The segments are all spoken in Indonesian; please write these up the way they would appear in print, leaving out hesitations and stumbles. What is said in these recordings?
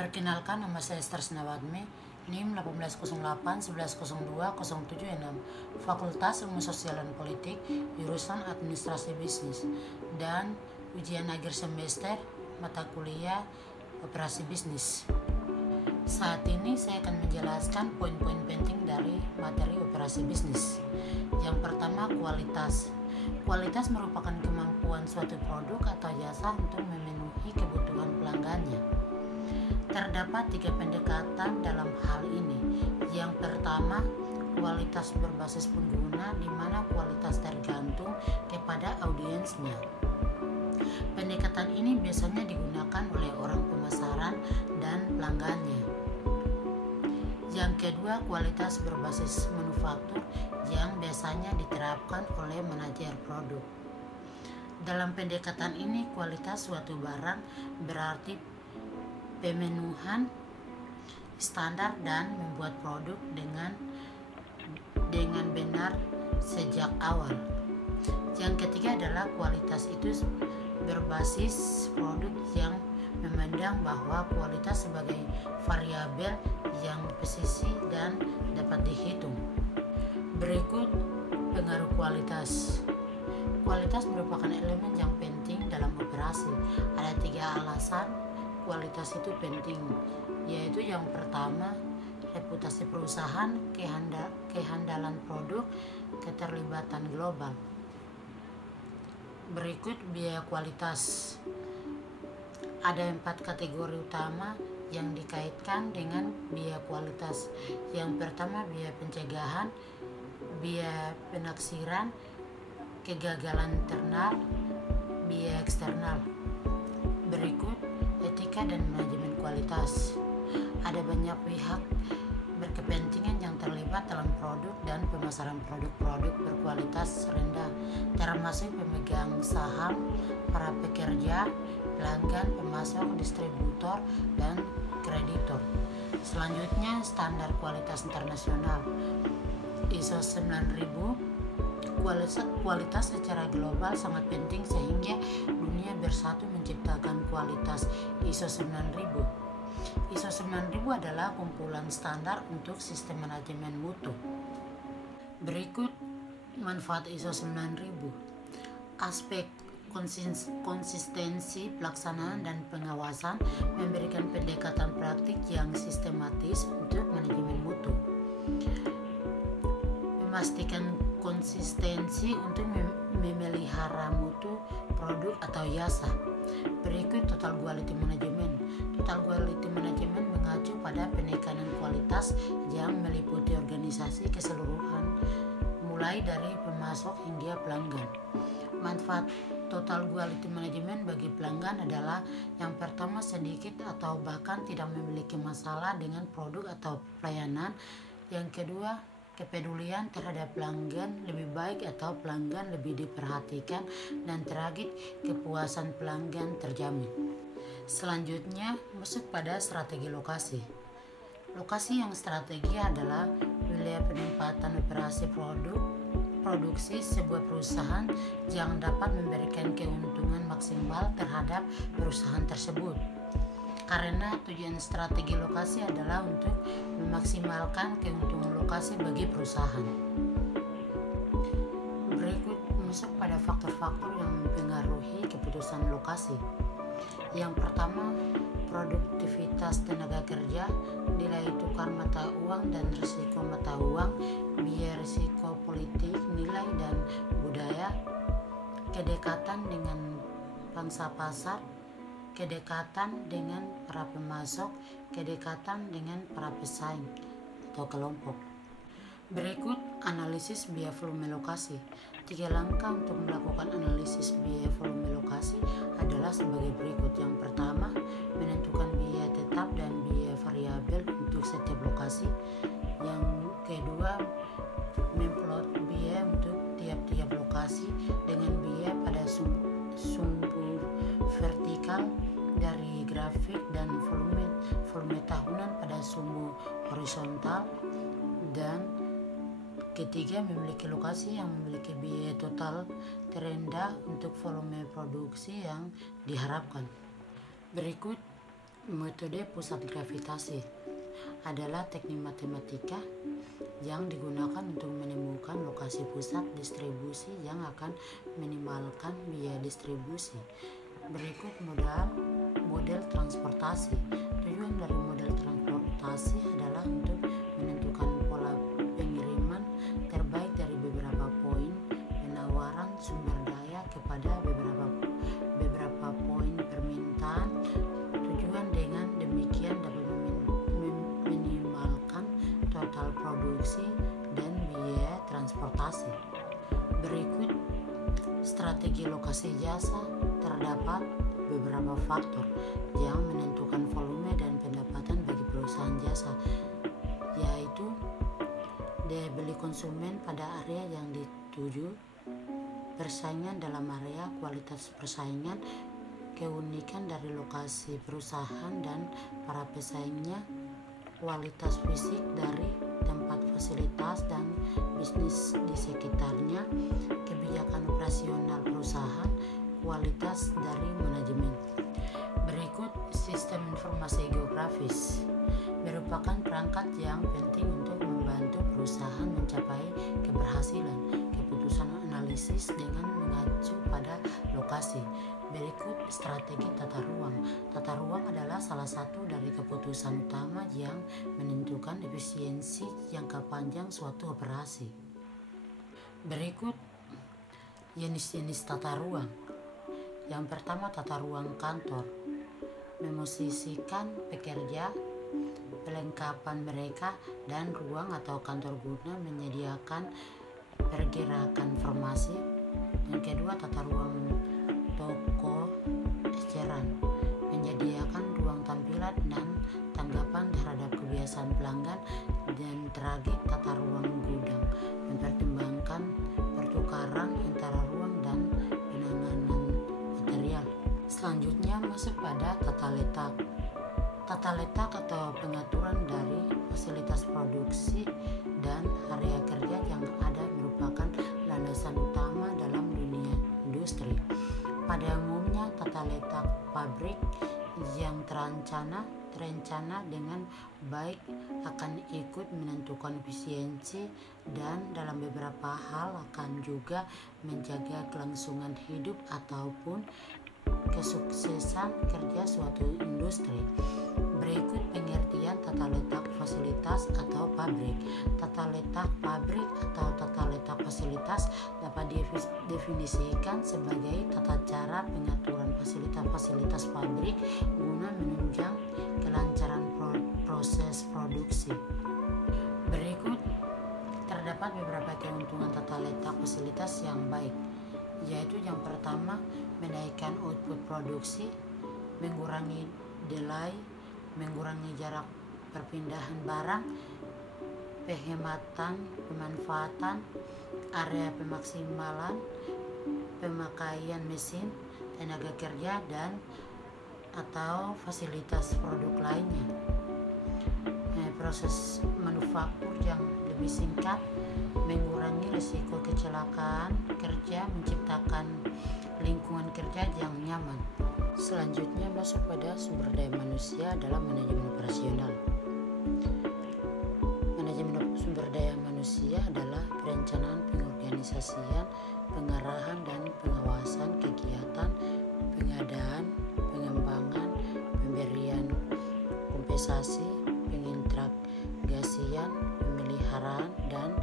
Perkenalkan, nama saya Esther Sinawadmi, NIM 1808-1102-076, Fakultas Ilmu Sosial dan Politik, jurusan Administrasi Bisnis, dan ujian akhir semester mata kuliah Operasi Bisnis. Saat ini saya akan menjelaskan poin-poin penting dari materi operasi bisnis. Yang pertama, kualitas. Kualitas merupakan kemampuan suatu produk atau jasa untuk memenuhi kebutuhan pelanggannya. Terdapat 3 pendekatan dalam hal ini. Yang pertama, kualitas berbasis pengguna, di mana kualitas tergantung kepada audiensnya. Pendekatan ini biasanya digunakan oleh orang pemasaran dan pelanggannya. Yang kedua, kualitas berbasis manufaktur yang biasanya diterapkan oleh manajer produk. Dalam pendekatan ini, kualitas suatu barang berarti pemenuhan standar dan membuat produk dengan benar sejak awal. Yang ketiga adalah kualitas itu berbasis produk yang memandang bahwa kualitas sebagai variabel yang presisi dan dapat dihitung. Berikut pengaruh kualitas. Kualitas merupakan elemen yang penting dalam operasi. Ada 3 alasan kualitas itu penting, yaitu yang pertama, reputasi perusahaan, kehandalan produk, keterlibatan global. Berikut biaya kualitas. Ada 4 kategori utama yang dikaitkan dengan biaya kualitas. Yang pertama, biaya pencegahan, biaya penaksiran, kegagalan internal, biaya eksternal. Berikut etika dan manajemen kualitas. Ada banyak pihak berkepentingan yang terlibat dalam produk dan pemasaran produk-produk berkualitas rendah, termasuk pemegang saham, para pekerja, pelanggan, pemasok, distributor, dan kreditor. Selanjutnya, standar kualitas internasional. ISO 9000. Kualitas secara global sangat penting sehingga dunia bersatu menciptakan kualitas ISO 9000. ISO 9000 adalah kumpulan standar untuk sistem manajemen mutu. Berikut manfaat ISO 9000. Aspek konsistensi pelaksanaan dan pengawasan memberikan pendekatan praktik yang sistematis untuk manajemen mutu. Memastikan konsistensi untuk memelihara mutu produk atau jasa. Berikut total quality management. Total quality management mengacu pada penekanan kualitas yang meliputi organisasi keseluruhan, mulai dari pemasok hingga pelanggan. Manfaat total quality management bagi pelanggan adalah yang pertama, sedikit atau bahkan tidak memiliki masalah dengan produk atau pelayanan. Yang kedua, kepedulian terhadap pelanggan lebih baik atau pelanggan lebih diperhatikan, dan terakhir, kepuasan pelanggan terjamin. Selanjutnya, masuk pada strategi lokasi. Lokasi yang strategi adalah wilayah penempatan operasi produksi sebuah perusahaan yang dapat memberikan keuntungan maksimal terhadap perusahaan tersebut. Karena tujuan strategi lokasi adalah untuk memaksimalkan keuntungan lokasi bagi perusahaan. Berikut masuk pada faktor-faktor yang mempengaruhi keputusan lokasi. Yang pertama, produktivitas tenaga kerja, nilai tukar mata uang dan risiko mata uang, biaya risiko politik, nilai dan budaya, kedekatan dengan pangsa pasar, kedekatan dengan para pemasok, kedekatan dengan para pesaing atau kelompok. Berikut analisis biaya volume lokasi. 3 langkah untuk melakukan analisis biaya volume lokasi adalah sebagai berikut. Yang pertama, menentukan biaya tetap dan biaya variabel untuk setiap lokasi. Yang kedua, memplot biaya untuk tiap-tiap lokasi dengan biaya pada sumber vertikal dari grafik dan volume tahunan pada sumber horizontal. Dan ketiga, memiliki lokasi yang memiliki biaya total terendah untuk volume produksi yang diharapkan. Berikut Metode pusat gravitasi adalah teknik matematika yang digunakan untuk menemukan lokasi pusat distribusi yang akan minimalkan biaya distribusi. Berikut model transportasi. Tujuan dari model transportasi adalah untuk menentukan pola pengiriman terbaik dari beberapa poin penawaran sumber daya kepada beberapa poin permintaan. Tujuan dengan demikian dapat minimalkan total produksi dan biaya transportasi. Berikut strategi lokasi jasa. Terdapat beberapa faktor yang menentukan volume dan pendapatan bagi perusahaan jasa, yaitu daya beli konsumen pada area yang dituju, persaingan dalam area, kualitas persaingan, keunikan dari lokasi perusahaan dan para pesaingnya, kualitas fisik dari tempat fasilitas dan bisnis di sekitarnya, kebijakan operasional perusahaan, kualitas dari manajemen. Berikut sistem informasi geografis merupakan perangkat yang penting untuk membantu perusahaan mencapai keberhasilan keputusan analisis dengan mengacu pada lokasi. Berikut strategi tata ruang. Tata ruang adalah salah satu dari keputusan utama yang menentukan efisiensi jangka panjang suatu operasi. Berikut jenis-jenis tata ruang. Yang pertama, tata ruang kantor, memosisikan pekerja, perlengkapan mereka, dan ruang atau kantor guna menyediakan pergerakan informasi. Yang kedua, tata ruang toko eceran, menyediakan ruang tampilan dan tanggapan terhadap kebiasaan pelanggan. Dan terakhir, tata ruang gudang, mempertimbangkan pertukaran antara ruang dan penanganan material. Selanjutnya masuk pada tata letak. Tata letak atau pengaturan dari fasilitas produksi dan area kerja yang ada merupakan landasan utama dalam dunia industri. Pada umumnya, tata letak pabrik yang terencana dengan baik akan ikut menentukan efisiensi dan dalam beberapa hal akan juga menjaga kelangsungan hidup ataupun kesuksesan kerja suatu industri. Berikut pengertian tata letak fasilitas atau pabrik. Tata letak pabrik atau tata letak fasilitas dapat didefinisikan sebagai tata cara pengaturan fasilitas pabrik guna menunjang kelancaran proses produksi. Berikut terdapat beberapa keuntungan tata letak fasilitas yang baik, yaitu yang pertama, menaikkan output produksi, mengurangi delay, mengurangi jarak perpindahan barang, penghematan pemanfaatan area, pemaksimalan pemakaian mesin, tenaga kerja, dan atau fasilitas produk lainnya. Proses manufaktur yang lebih singkat, mengurangi risiko kecelakaan kerja, menciptakan lingkungan kerja yang nyaman. Selanjutnya masuk pada sumber daya manusia dalam manajemen operasional. Manajemen sumber daya manusia adalah perencanaan, pengorganisasian, pengarahan, dan pengawasan kegiatan, pengadaan, pengembangan, pemberian kompensasi, pengintegrasian, pemeliharaan, dan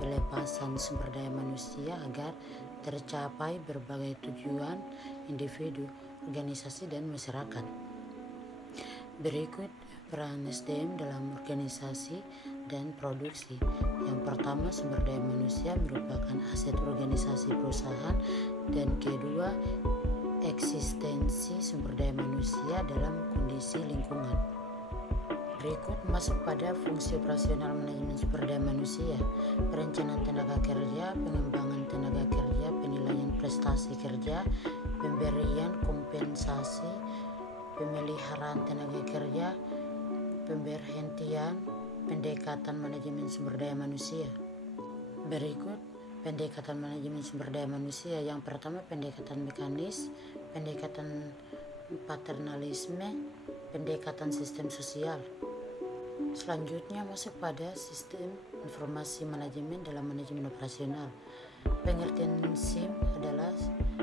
pelepasan sumber daya manusia agar tercapai berbagai tujuan individu, organisasi, dan masyarakat. Berikut peran SDM dalam organisasi dan produksi. Yang pertama, sumber daya manusia merupakan aset organisasi perusahaan, dan kedua, eksistensi sumber daya manusia dalam kondisi lingkungan. Berikut masuk pada fungsi operasional manajemen sumber daya manusia: perencanaan tenaga kerja, pengembangan tenaga kerja, penilaian prestasi kerja, pemberian kompensasi, pemeliharaan tenaga kerja, pemberhentian, pendekatan manajemen sumber daya manusia. Berikut pendekatan manajemen sumber daya manusia. Yang pertama, pendekatan mekanis, pendekatan paternalisme, pendekatan sistem sosial. Selanjutnya masuk pada sistem informasi manajemen dalam manajemen operasional. Pengertian SIM adalah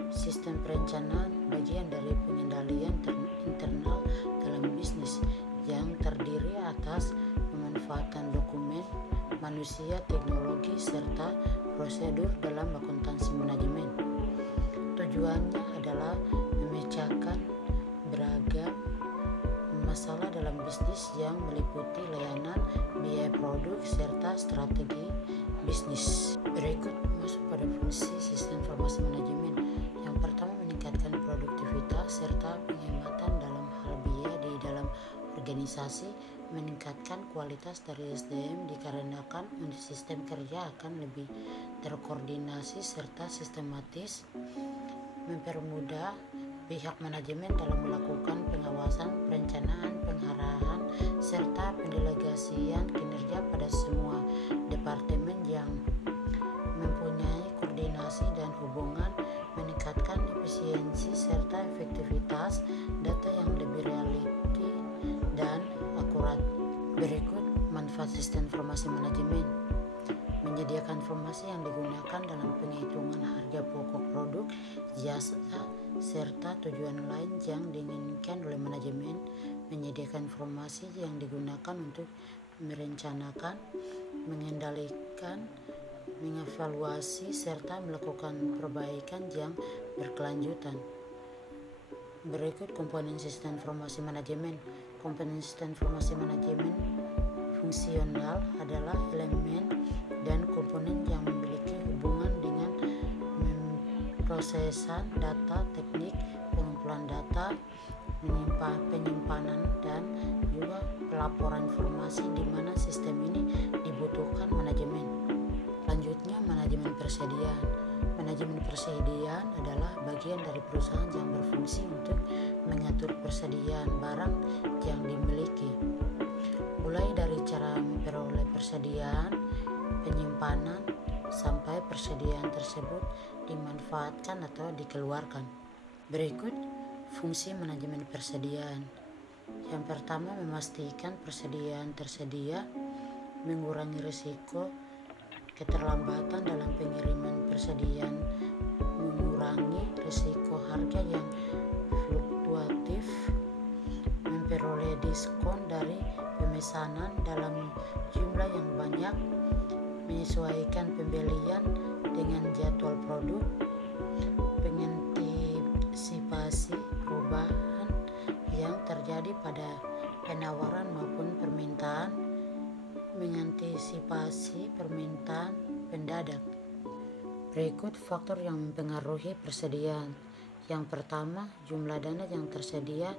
sistem perencanaan, bagian dari pengendalian internal dalam bisnis yang terdiri atas pemanfaatan dokumen, manusia, teknologi, serta prosedur dalam akuntansi manajemen. Tujuannya adalah memecahkan beragam masalah dalam bisnis yang meliputi layanan, biaya produk, serta strategi bisnis. Berikut masuk pada fungsi sistem informasi manajemen. Yang pertama, meningkatkan produktivitas serta penghematan dalam hal biaya di dalam organisasi, meningkatkan kualitas dari SDM dikarenakan unit sistem kerja akan lebih terkoordinasi serta sistematis, mempermudah pihak manajemen dalam melakukan pengawasan, perencanaan, pengarahan, serta pendelegasian kinerja pada semua departemen yang mempunyai koordinasi dan hubungan, meningkatkan efisiensi serta efektivitas data yang lebih realiti dan akurat. Berikut manfaat sistem informasi manajemen: menyediakan informasi yang digunakan dalam penghitungan harga pokok produk, jasa, serta tujuan lain yang diinginkan oleh manajemen, menyediakan informasi yang digunakan untuk merencanakan, mengendalikan, mengevaluasi, serta melakukan perbaikan yang berkelanjutan. Berikut komponen sistem informasi manajemen. Komponen sistem informasi manajemen fungsional adalah elemen dan komponen yang memiliki hubungan dengan prosesan data, teknik pengumpulan data, penyimpanan, dan juga pelaporan informasi di mana sistem ini dibutuhkan manajemen. Selanjutnya, manajemen persediaan. Manajemen persediaan adalah bagian dari perusahaan yang berfungsi untuk mengatur persediaan barang yang dimiliki, mulai dari cara memperoleh persediaan, penyimpanan, sampai persediaan tersebut dimanfaatkan atau dikeluarkan. Berikut fungsi manajemen persediaan. Yang pertama, memastikan persediaan tersedia, mengurangi risiko keterlambatan dalam pengiriman persediaan, mengurangi risiko harga yang fluktuatif, memperoleh diskon dari pemesanan dalam jumlah yang banyak, menyesuaikan pembelian dengan jadwal produk, mengantisipasi perubahan yang terjadi pada penawaran maupun permintaan, mengantisipasi permintaan mendadak. Berikut faktor yang mempengaruhi persediaan. Yang pertama, jumlah dana yang tersedia.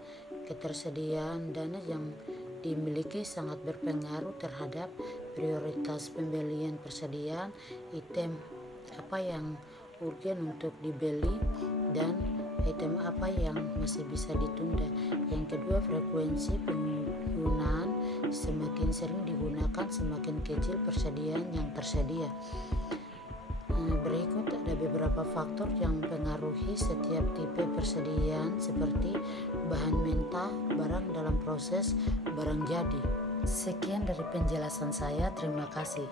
Ketersediaan dana yang dimiliki sangat berpengaruh terhadap prioritas pembelian persediaan, item apa yang urgen untuk dibeli dan item apa yang masih bisa ditunda. Yang kedua, frekuensi penggunaan. Semakin sering digunakan, semakin kecil persediaan yang tersedia. Berikut ada beberapa faktor yang mempengaruhi setiap tipe persediaan, seperti bahan mentah, barang dalam proses, barang jadi. Sekian dari penjelasan saya, terima kasih.